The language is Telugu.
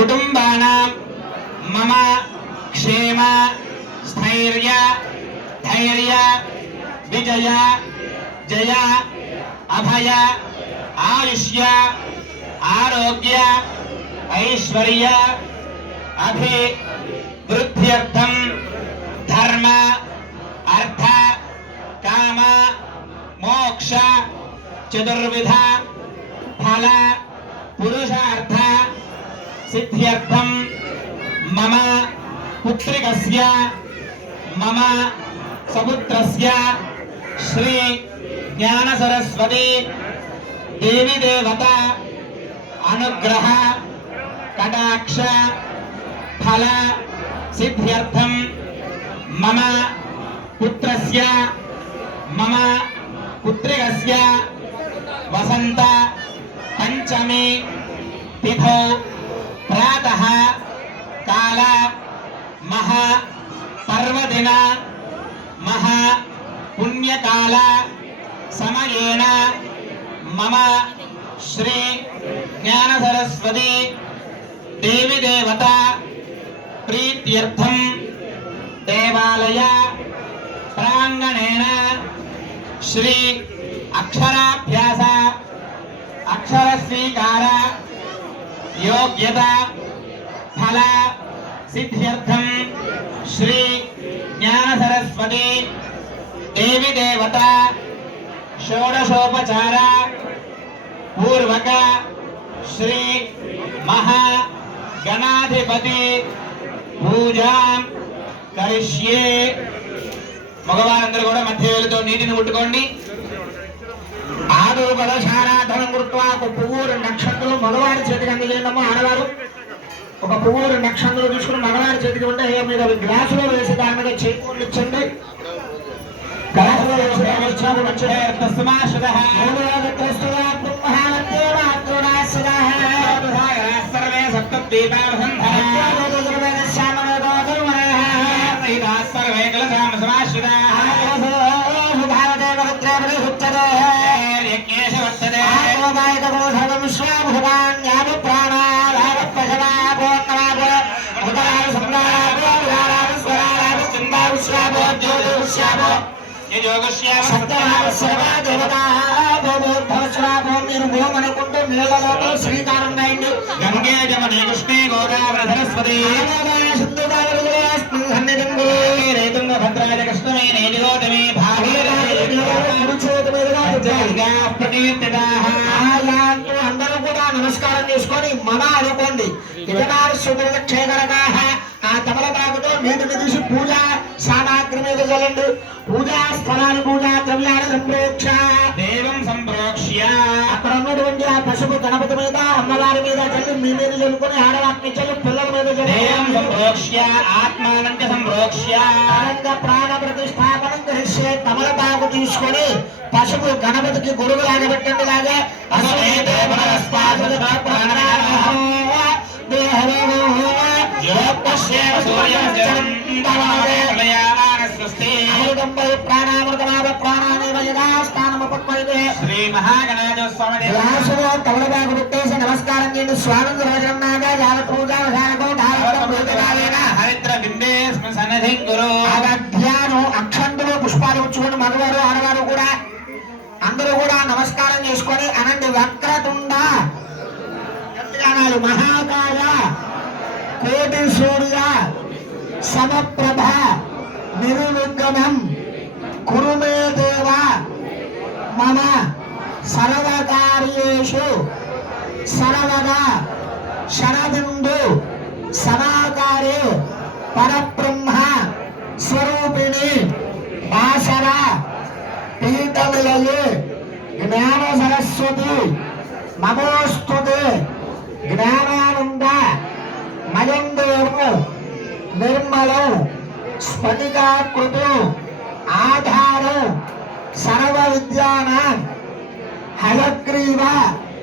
कुटुंबानां मम क्षेम स्थैर्य धैर्य विजय जय अभय आयुष्य आरोग्य ऐश्वर्य अभिवृद्ध्यर्थं धर्म अर्थ काम मोक्ष चतुर्विध फल पुरुषार्थ सिद्ध्यर्थं मम पुत्रिकस्य मम सपुत्रस्य श्री ज्ञान सरस्वती देवी देवता अनुग्रह कटाक्ष फल सिद्ध्यर्थं मम पुत्रस्य मम पुत्रिकस्य वसंत पंचमी तिथौ प्रातः काल महा पर्वदिन महा पुण्यकाल समयेन मम श्री ज्ञान सरस्वती देवी देवता प्रीत्यर्थं देवालय प्रांगणेन श्री अक्षराभ्यास अक्षर स्वीकार योग्यता फल सिद्ध्यर्थं श्री ज्ञान सरस्वती देवी देवता षोडशोपचार पूर्वक श्री महा गणाधिपति पूजा करिष्ये मगवारंदरू కూడా మధ్య వేలుతో నీటిని ముట్టుకోండి ఆరు కలశారాధనం కృత్వా ఒక పువ్వు రెండు నక్షత్రాలు మగవారి చేతికి అందజేయండమ్మా ఆడవారు ఒక పువ్వు రెండు నక్షత్రాలు తీసుకుని మగవారి చేతికి ఉంటే మీరు అవి గ్లాసులో వేసి దాని మీద చేకూర్లు ఇచ్చండి గ్లాసులో వేసి ఇచ్చాము మంచిగా తస్మాశదః సర్వే సప్తద్వీపావసంధః सर्वे कलशाम समाश्रिताः केशवर्तते శ్రీకారం గంగే జమనే కృష్ణే గోదావరి సరస్వతి భద్రాయ కృష్ణమే నేనిగోతమే అందరూ కూడా నమస్కారం చేసుకొని మన అనుకోండి క్షేకరకాహ ఆ తమలపాకుతో నీటిని తీసి పూజా సామాగ్రి మీద చల్లండి పూజా స్థలాన్ని పూజా ద్రవ్యాన్ని సంప్రోక్ష దేవం సంప్రోక్ష్య అక్కడ ఉన్నటువంటి ఆ పసుపు గణపతి మీద అమ్మవారి మీద చల్లి మీ మీద చల్లుకొని ఆడవారిని చల్లి పిల్లల మీద సంప్రోక్ష్య ఆత్మానంద సంప్రోక్ష్య ప్రాణ ప్రతిష్టాపనం కరిస్తే తమలపాకు తీసుకొని పసుపు గణపతికి గొడుగు లాగబెట్టండి లాగా శ్రీ మహాగణాధిపతి పెట్టేసి నమస్కారం చేయండి స్వామి రోజన్నాగా జాల పూజ హరిద్ర బింబే సన్నిధి గురు అధ్యానం అక్షంతులు పుష్పాలు ఉంచుకొని మగవారు ఆడవారు కూడా అందరూ కూడా నమస్కారం చేసుకొని అనండి వక్రతుండ మహాకాయ కోటి సూర్య సమప్రభ నిర్విఘ్నం కురు మే దేవ మమ సర్వకార్యేషు సర్వదా శరదిందు సమాకారే పరబ్రహ్మ స్వరూపిణి బాసర పీఠమిలయే జ్ఞాన సరస్వతి నమోస్తుతే జ్ఞానానంద మయందేవు నిర్మలం స్ఫటికాకృతి ఆధారం సర్వ విద్యానాం హయగ్రీవ